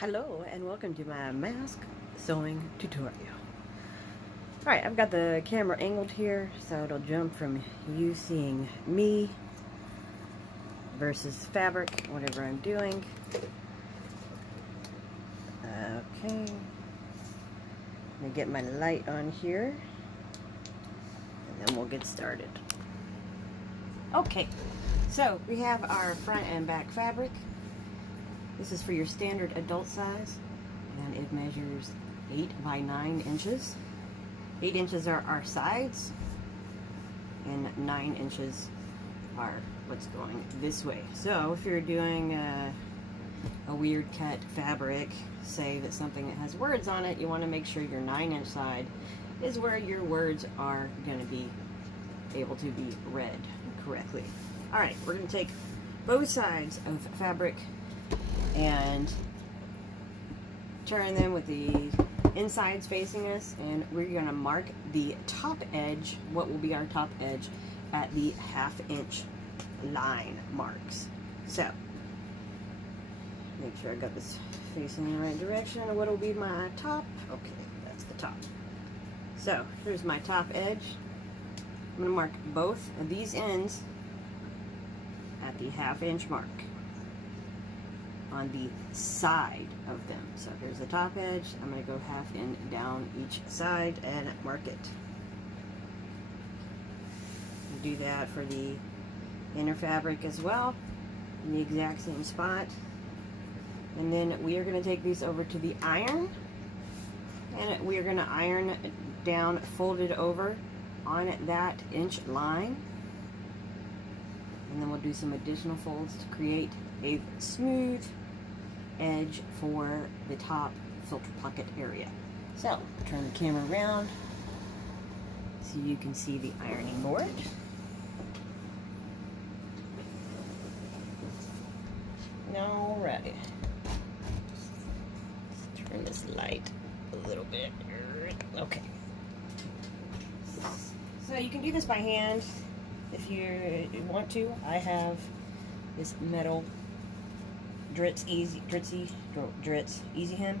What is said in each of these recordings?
Hello and welcome to my mask sewing tutorial. Alright, I've got the camera angled here so it'll jump from you seeing me versus fabric, whatever I'm doing. Okay, I'm going to get my light on here and then we'll get started. Okay, so we have our front and back fabric. This is for your standard adult size, and it measures 8 by 9 inches. 8 inches are our sides, and 9 inches are what's going this way. So if you're doing a weird cut fabric, say that something that has words on it, you want to make sure your 9-inch side is where your words are going to be able to be read correctly. Alright, we're going to take both sides of fabric and turn them with the insides facing us, and we're going to mark the top edge, what will be our top edge, at the 1/2 inch line marks. So make sure I got this facing the right direction. What will be my top? Okay, that's the top. So here's my top edge. I'm going to mark both of these ends at the 1/2 inch mark on the side of them. So here's the top edge. I'm going to go 1/2 inch down each side and mark it. Do that for the inner fabric as well, in the exact same spot. And then we are going to take these over to the iron, and we are going to iron down, folded over on that inch line. And then we'll do some additional folds to create a smooth edge for the top filter pocket area. So turn the camera around so you can see the ironing board. Alright, turn this light a little bit. Okay, so you can do this by hand if you want to. I have this metal Dritz Easy Hem.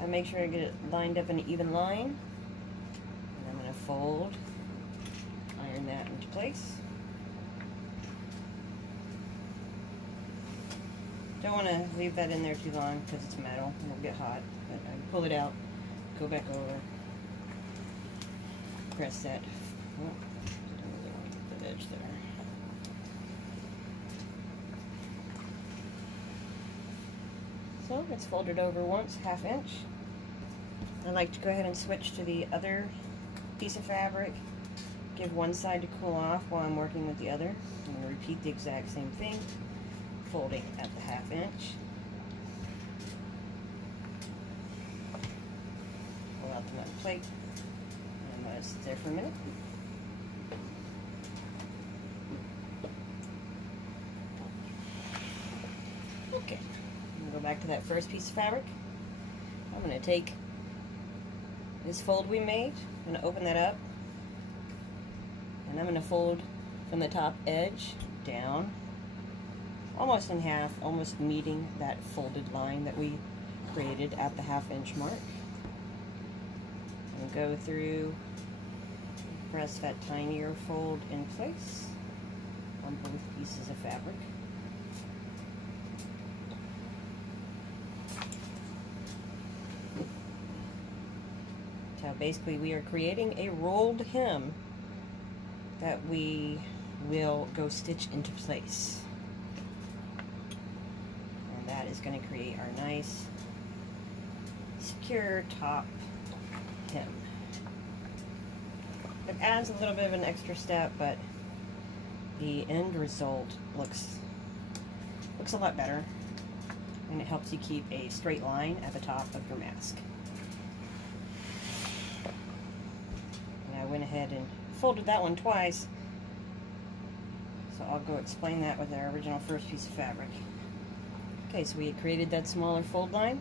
I make sure I get it lined up in an even line, and I'm going to fold, iron that into place. Don't want to leave that in there too long because it's metal and it'll get hot. But I pull it out, go back over, press that. Oh, don't really want to get that edge there. So it's folded over once, 1/2 inch. I like to go ahead and switch to the other piece of fabric. Give one side to cool off while I'm working with the other. I'm going to repeat the exact same thing, folding at the 1/2 inch. Pull out the metal plate and let it sit there for a minute. Okay. Go back to that first piece of fabric. I'm going to take this fold we made, I'm going to open that up, and I'm going to fold from the top edge down, almost in half, almost meeting that folded line that we created at the 1/2 inch mark. And go through, press that tinier fold in place on both pieces of fabric. So basically we are creating a rolled hem that we will go stitch into place. And that is going to create our nice, secure top hem. It adds a little bit of an extra step, but the end result looks a lot better, and it helps you keep a straight line at the top of your mask. I went ahead and folded that one twice, so I'll go explain that with our original first piece of fabric. Okay, so we had created that smaller fold line.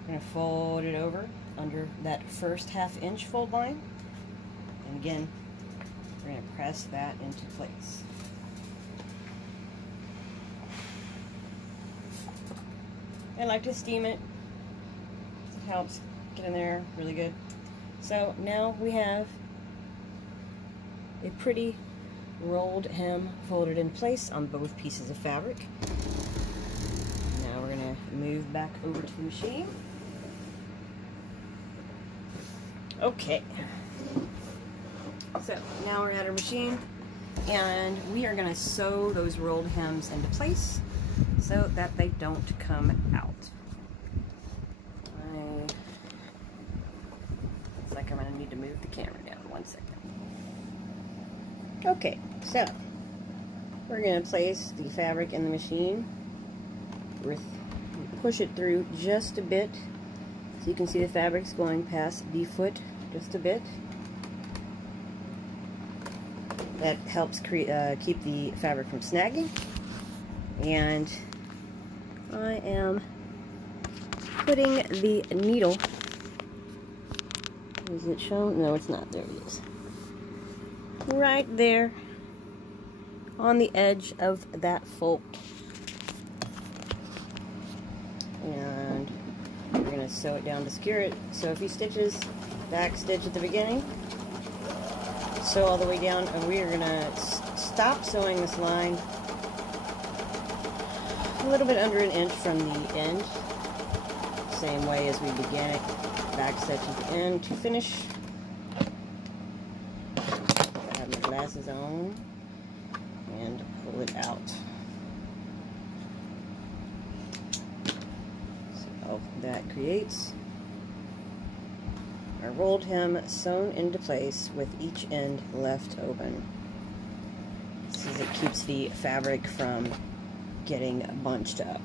We're going to fold it over under that first 1/2 inch fold line, and again we're going to press that into place. I like to steam it. It helps get in there really good. So now we have a pretty rolled hem folded in place on both pieces of fabric. Now we're going to move back over to the machine. Okay. So now we're at our machine, and we are going to sew those rolled hems into place so that they don't come out. It's like I'm going to need to move the camera down 1 second. Okay, so we're going to place the fabric in the machine. Push it through just a bit so you can see the fabric's going past the foot just a bit. That helps keep the fabric from snagging. And I am putting the needle. Is it shown? No, it's not. There it is. Right there on the edge of that fold. And we're going to sew it down to secure it. So a few stitches, back stitch at the beginning, sew all the way down, and we are going to stop sewing this line a little bit under 1 inch from the end, same way as we began it, back stitch at the end to finish. I have my glasses on and pull it out. So that creates a rolled hem sewn into place with each end left open. This is, it keeps the fabric from getting bunched up.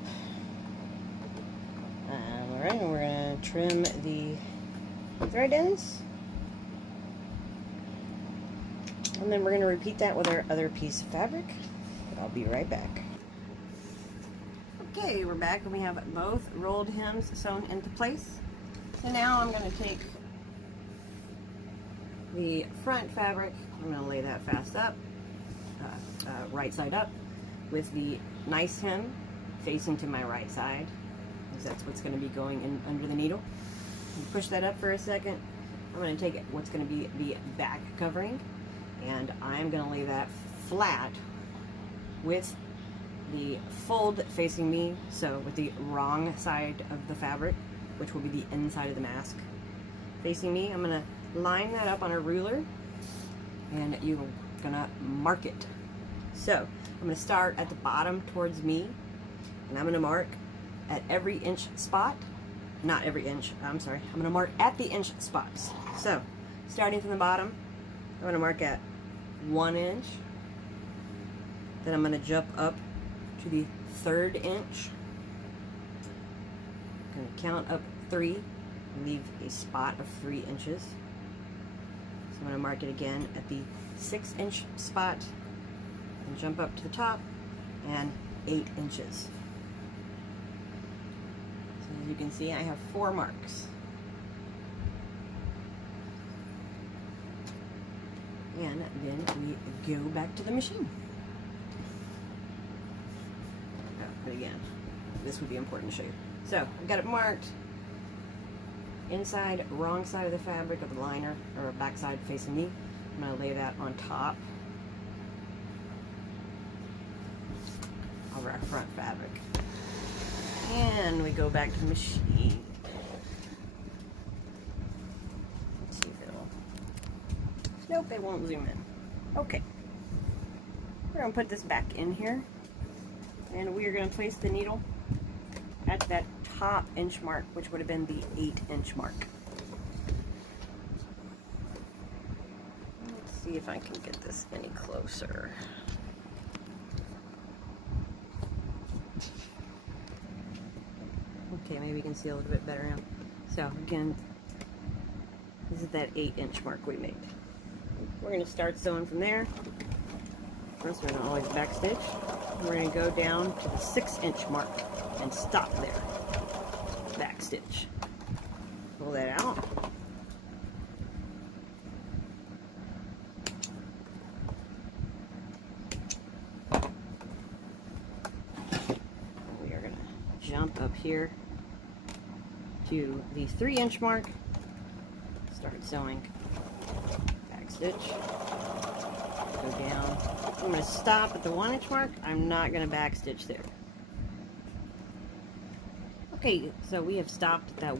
Alright, we're going to trim the thread ends. And then we're going to repeat that with our other piece of fabric. I'll be right back. Okay, we're back and we have both rolled hems sewn into place. So now I'm going to take the front fabric, I'm going to lay that right side up, with the nice hem facing to my right side, because that's what's going to be going in under the needle. Push that up for a second. I'm going to take what's going to be the back covering, and I'm going to lay that flat with the fold facing me, so with the wrong side of the fabric, which will be the inside of the mask, facing me. I'm going to line that up on a ruler, and you're going to mark it. So I'm going to start at the bottom towards me, and I'm going to mark at every inch spot. Not every inch, I'm sorry. I'm going to mark at the inch spots. So starting from the bottom, I'm going to mark at 1 inch. Then I'm going to jump up to the 3rd inch. I'm going to count up 3, leave a spot of 3 inches. So I'm going to mark it again at the 6 inch spot, and jump up to the top, and 8 inches. So as you can see, I have 4 marks. And then we go back to the machine. But again, this would be important to show you. So I've got it marked. Inside, wrong side of the fabric of the liner, or back side facing me. I'm going to lay that on top of our front fabric. And we go back to the machine. Let's see if it'll... Nope, it won't zoom in. Okay. We're going to put this back in here. And we are going to place the needle at that top inch mark, which would have been the 8 inch mark. Let's see if I can get this any closer. Okay, maybe you can see a little bit better now. So again, this is that 8 inch mark we made. We're going to start sewing from there. First, we're going to always back stitch. We're going to go down to the 6 inch mark and stop there. Back stitch. Pull that out. We are going to jump up here to the 3-inch mark, start sewing, back stitch, go down. I'm going to stop at the 1-inch mark. I'm not going to back stitch there. Okay, so we have stopped at that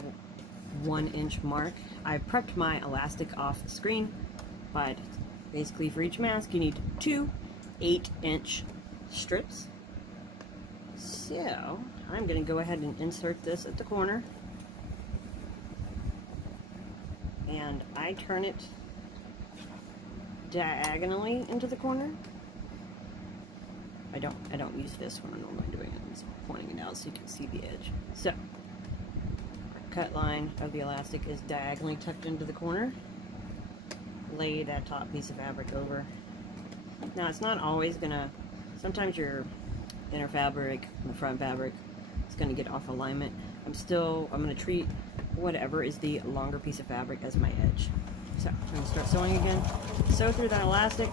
1-inch mark. I prepped my elastic off the screen, but basically for each mask you need 2 8-inch strips. So I'm going to go ahead and insert this at the corner, and I turn it diagonally into the corner. I don't use this when I'm normally doing it. I'm just pointing it out so you can see the edge. So our cut line of the elastic is diagonally tucked into the corner. Lay that top piece of fabric over. Now it's not always gonna, sometimes your inner fabric and the front fabric is gonna get off alignment. I'm gonna treat whatever is the longer piece of fabric as my edge. So I'm gonna start sewing again. Sew through that elastic,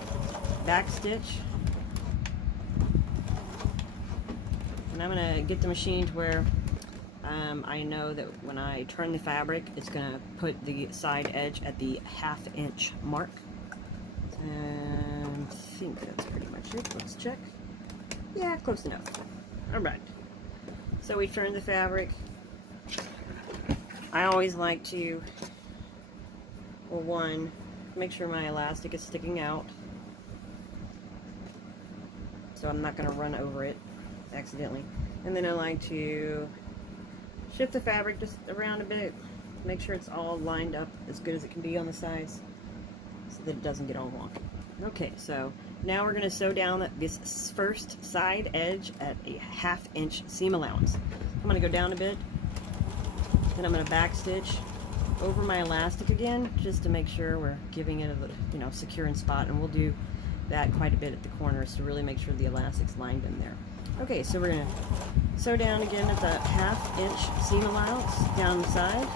back stitch, and I'm gonna get the machine to where I know that when I turn the fabric, it's gonna put the side edge at the 1/2-inch mark. I think that's pretty much it. Let's check. Yeah, close enough. Alright. So we turn the fabric. I always like to, well, one, make sure my elastic is sticking out, so I'm not going to run over it accidentally. And then I like to shift the fabric just around a bit, make sure it's all lined up as good as it can be on the sides, so that it doesn't get all wonky. Okay, so now we're going to sew down this first side edge at a 1/2-inch seam allowance. I'm going to go down a bit, then I'm going to back stitch over my elastic again, just to make sure we're giving it a secure in spot, and we'll do that quite a bit at the corners to really make sure the elastic's lined in there. Okay, so we're going to sew down again at the 1/2-inch seam allowance down the side.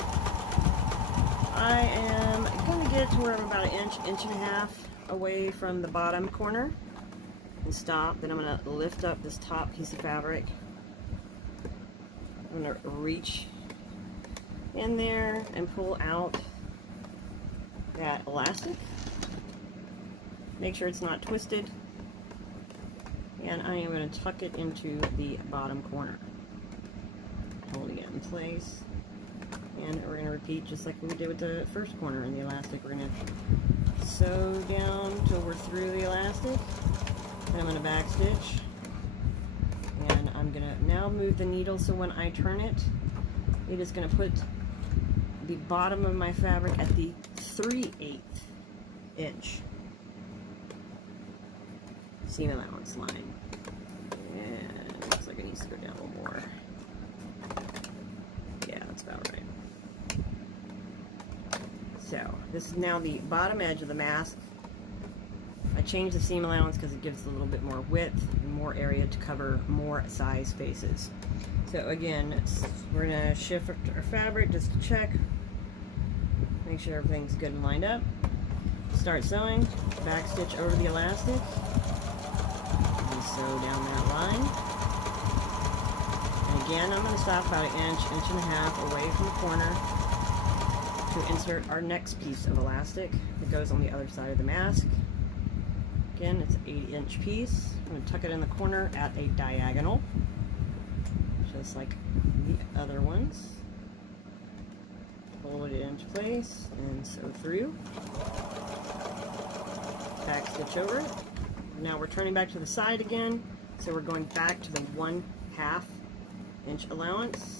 I am going to get to where I'm about 1 inch, 1.5 inches away from the bottom corner and stop. Then I'm going to lift up this top piece of fabric. I'm going to reach in there and pull out that elastic. Make sure it's not twisted. And I am going to tuck it into the bottom corner, holding it in place. And we're going to repeat just like we did with the first corner in the elastic. We're going to sew down till we're through the elastic. Then I'm going to back stitch. And I'm going to now move the needle so when I turn it, it is going to put the bottom of my fabric at the 3/8 inch seam allowance line. And it looks like it needs to go down a little more. Yeah, that's about right. So this is now the bottom edge of the mask. I changed the seam allowance because it gives a little bit more width and more area to cover more size spaces. So again, we're going to shift our fabric just to check, make sure everything's good and lined up. Start sewing, back stitch over the elastic, and sew down that line. And again, I'm going to stop about 1 inch, 1.5 inches away from the corner to insert our next piece of elastic that goes on the other side of the mask. Again, it's an 8-inch piece. I'm going to tuck it in the corner at a diagonal, just like the other ones. Hold it into place and sew through. Back stitch over it. Now we're turning back to the side again, so we're going back to the 1/2 inch allowance.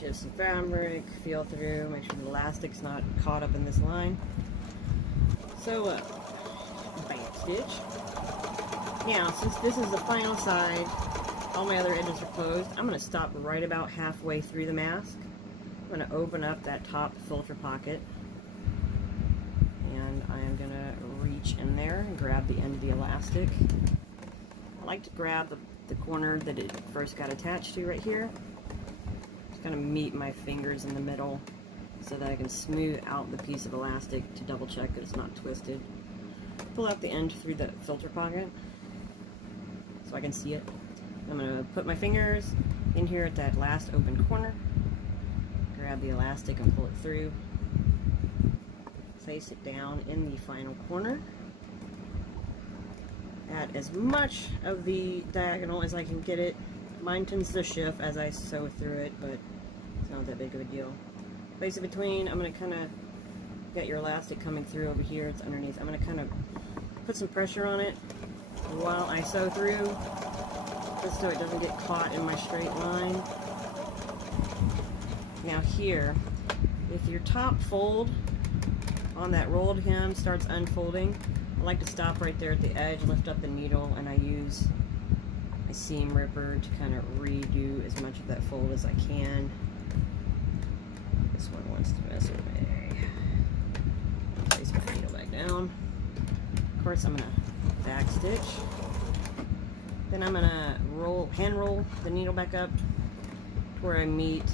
Shift some fabric, feel through, make sure the elastic's not caught up in this line. So back stitch. Now, since this is the final side, all my other edges are closed, I'm going to stop right about halfway through the mask. I'm going to open up that top filter pocket, and I am going to reach in there and grab the end of the elastic. I like to grab the corner that it first got attached to right here. Kind of meet my fingers in the middle so that I can smooth out the piece of elastic to double check that it's not twisted. Pull out the end through the filter pocket. So so I can see it. I'm going to put my fingers in here at that last open corner, grab the elastic and pull it through, place it down in the final corner, add as much of the diagonal as I can get it. Mine tends to shift as I sew through it, but it's not that big of a deal. Place it between. I'm going to kind of get your elastic coming through over here. It's underneath. I'm going to kind of put some pressure on it while I sew through, just so it doesn't get caught in my straight line. Now here, if your top fold on that rolled hem starts unfolding, I like to stop right there at the edge, lift up the needle, and I use my seam ripper to kind of redo as much of that fold as I can. This one wants to mess with me. Place my needle back down. Of course, I'm going to back stitch. Then I'm going to hand roll the needle back up to where I meet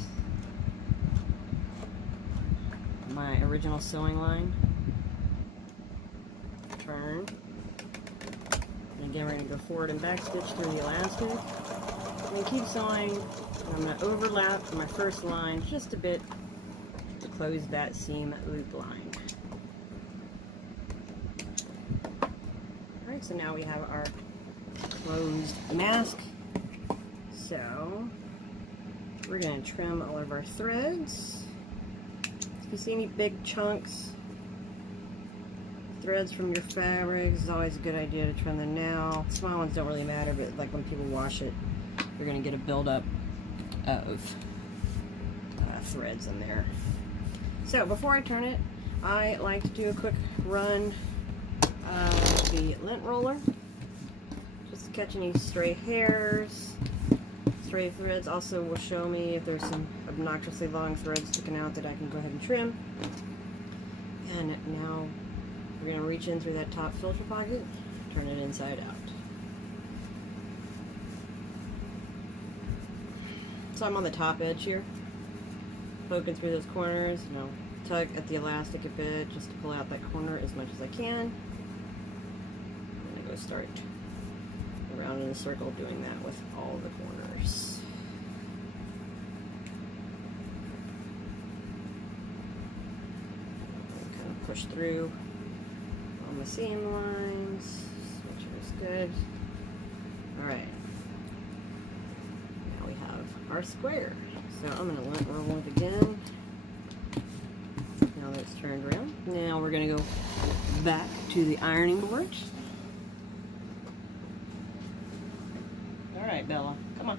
my original sewing line. Turn. And again, we're going to go forward and back stitch through the elastic. And keep sewing. And I'm going to overlap my first line just a bit to close that seam loop line. Alright, so now we have our closed mask. So we're going to trim all of our threads. If you see any big chunks, threads from your fabric, it's always a good idea to trim them now. Small ones don't really matter, but like when people wash it, you're going to get a buildup of threads in there. So before I turn it, I like to do a quick run of the lint roller, just to catch any stray hairs. Stray threads also will show me if there's some obnoxiously long threads sticking out that I can go ahead and trim. And now we're going to reach in through that top filter pocket, turn it inside out. So I'm on the top edge here, poking through those corners, you know, tug at the elastic a bit just to pull out that corner as much as I can. I'm going to go start around in a circle doing that with all the corners. Kind of push through on the seam lines, make sure it's good. Alright, now we have our square. So I'm going to lint roll it again. Now that it's turned around. Now we're going to go back to the ironing board. Alright, Bella, come on.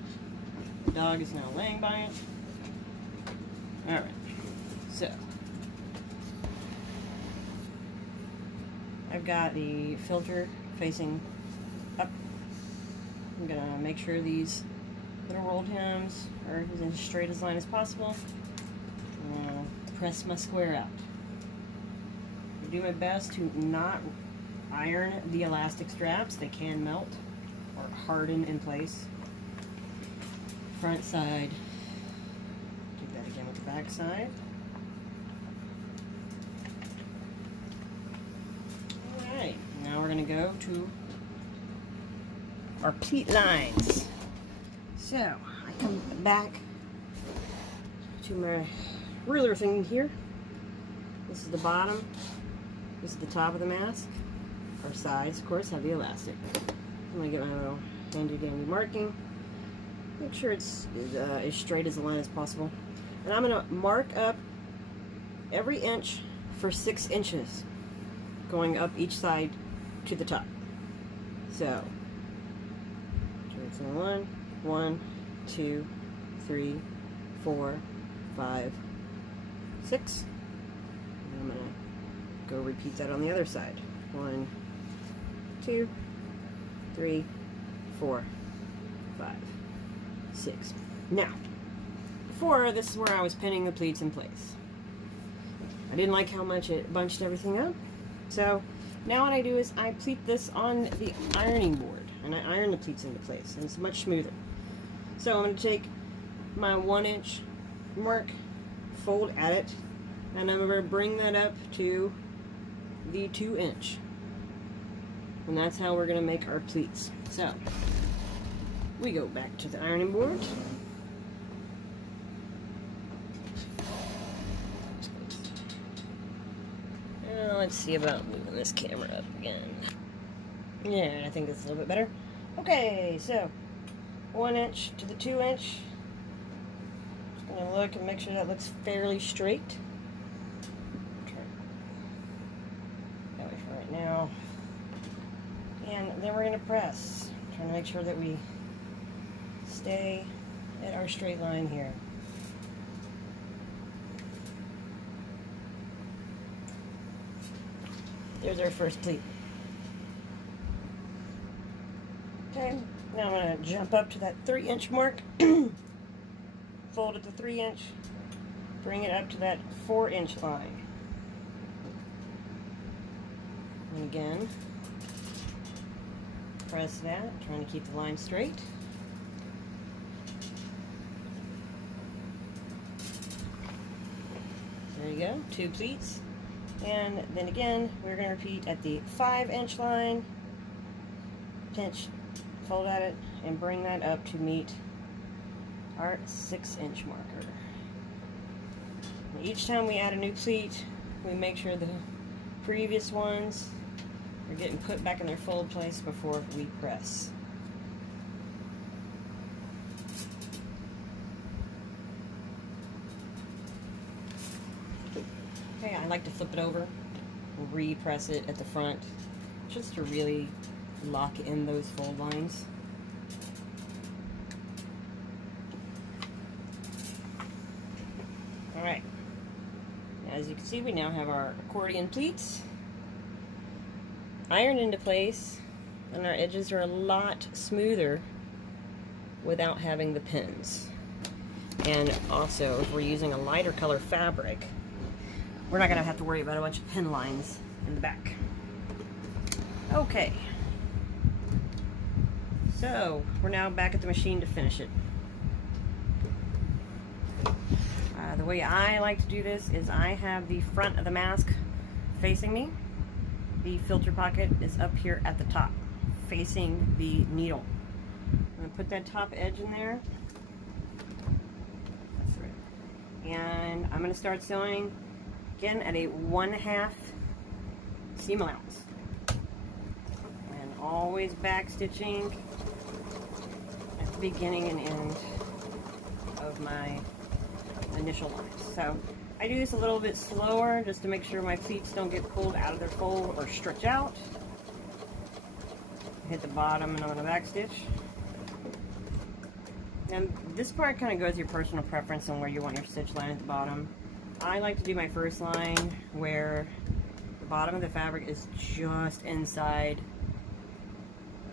The dog is now laying by it. Alright, so I've got the filter facing up. I'm going to make sure these little rolled hems are as straight as line as possible. I'm going to press my square out. I do my best to not iron the elastic straps. They can melt or harden in place. Front side. Do that again with the back side. Alright, now we're going to go to our pleat lines. So, I come back to my ruler thing here. This is the bottom. This is the top of the mask. Our sides, of course, have the elastic. I'm going to get my little handy-dandy marking. Make sure it's as straight as the line as possible. And I'm going to mark up every inch for 6 inches, going up each side to the top. So, it's 1, 2, 3, 4, 5, 6. And I'm going to go repeat that on the other side. 1, 2, 3, 4, 5, 6. Now, before, this is where I was pinning the pleats in place. I didn't like how much it bunched everything up. So now what I do is I pleat this on the ironing board, and I iron the pleats into place, and it's much smoother. So I'm going to take my 1 inch mark, fold at it, and I'm going to bring that up to the 2 inch. And that's how we're going to make our pleats. So we go back to the ironing board. Let's see about moving this camera up again. Yeah, I think it's a little bit better. Okay, so 1 inch to the 2 inch. Just gonna look and make sure that looks fairly straight. That way for right now. And then we're gonna press. Trying to make sure that we stay at our straight line here. There's our first pleat. Okay, now I'm going to jump up to that 3 inch mark, fold at the 3 inch, bring it up to that 4 inch line. And again, press that, trying to keep the line straight. There you go, 2 pleats. And then again, we're going to repeat at the 5 inch line, pinch, fold at it, and bring that up to meet our 6 inch marker. And each time we add a new pleat, we make sure the previous ones are getting put back in their fold place before we press. Okay, I like to flip it over, re-press it at the front, just to really lock in those fold lines. Alright, as you can see, we now have our accordion pleats ironed into place, and our edges are a lot smoother without having the pins. And also, if we're using a lighter color fabric, we're not going to have to worry about a bunch of pin lines in the back. Okay. So, we're now back at the machine to finish it. The way I like to do this is I have the front of the mask facing me. The filter pocket is up here at the top, facing the needle. I'm going to put that top edge in there. That's right. And I'm going to start sewing again at a 1/2 seam allowance. And always back stitching at the beginning and end of my initial lines. So I do this a little bit slower just to make sure my pleats don't get pulled out of their fold or stretch out. Hit the bottom and I'm going to back stitch. And this part kind of goes your personal preference on where you want your stitch line at the bottom. I like to do my first line where the bottom of the fabric is just inside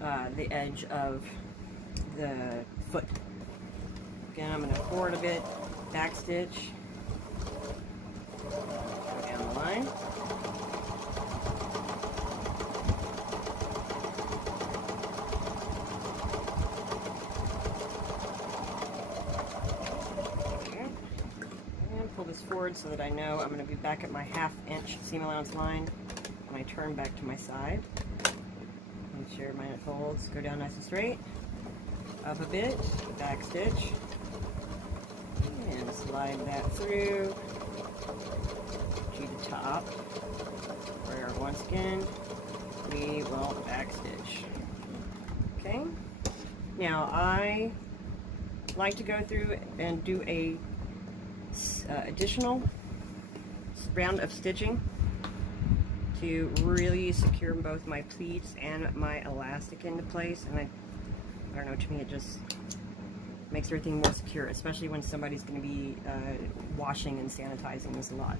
the edge of the foot. Again, I'm going to forward a bit, back stitch, go down the line. Pull this forward so that I know I'm going to be back at my 1/2 inch seam allowance line when I turn back to my side. Make sure my folds go down nice and straight. Up a bit, back stitch, and slide that through to the top, where once again we will back stitch. Okay, now I like to go through and do a additional round of stitching to really secure both my pleats and my elastic into place. And I don't know, to me it just makes everything more secure, especially when somebody's going to be washing and sanitizing this a lot.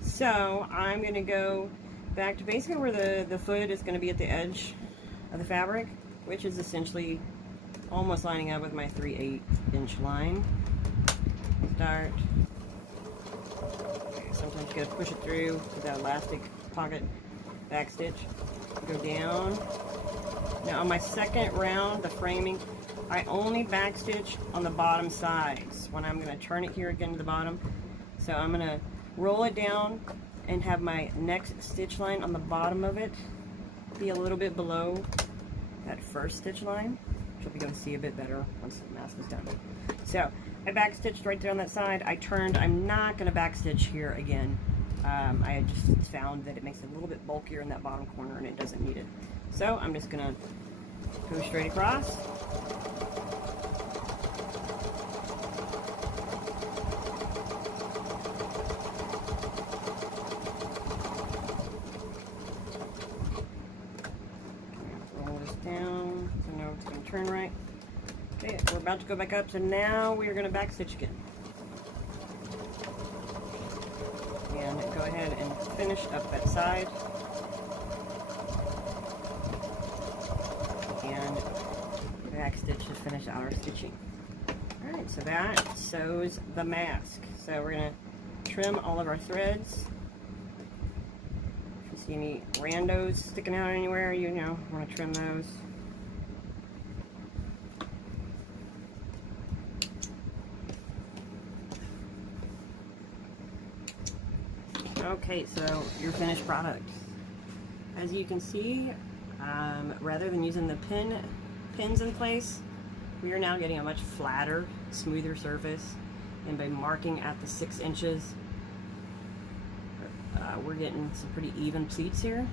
So I'm going to go back to basically where the foot is going to be at the edge of the fabric, which is essentially almost lining up with my 3/8 inch line. Start. Okay, sometimes you gotta push it through with that elastic pocket, back stitch, go down. Now on my second round, the framing, I only back stitch on the bottom sides when I'm gonna turn it here again to the bottom. So I'm gonna roll it down and have my next stitch line on the bottom of it be a little bit below that first stitch line, you'll be able to see a bit better once the mask is done. So I back stitched right there on that side. I turned. I'm not going to back stitch here again. I had just found that it makes it a little bit bulkier in that bottom corner and it doesn't need it. So I'm just going to go straight across. Roll this down so now it's going to turn right. Okay, we're about to go back up, so now we are going to back stitch again. And go ahead and finish up that side. And back stitch to finish out our stitching. Alright, so that sews the mask. So we're going to trim all of our threads. If you see any randos sticking out anywhere, you know, want to trim those. Okay, so your finished product. As you can see, rather than using the pins in place, we are now getting a much flatter, smoother surface. And by marking at the 6 inches, we're getting some pretty even pleats here.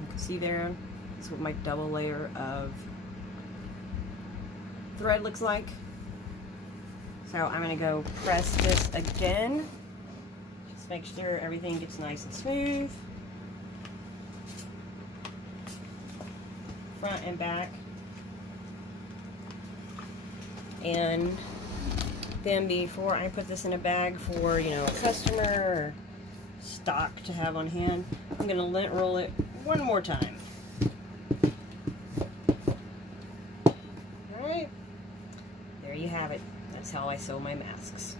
You can see there, this is what my double layer of thread looks like. So I'm going to go press this again. Make sure everything gets nice and smooth, front and back, and then before I put this in a bag for, you know, a customer or stock to have on hand, I'm going to lint roll it one more time. Alright, there you have it. That's how I sew my masks.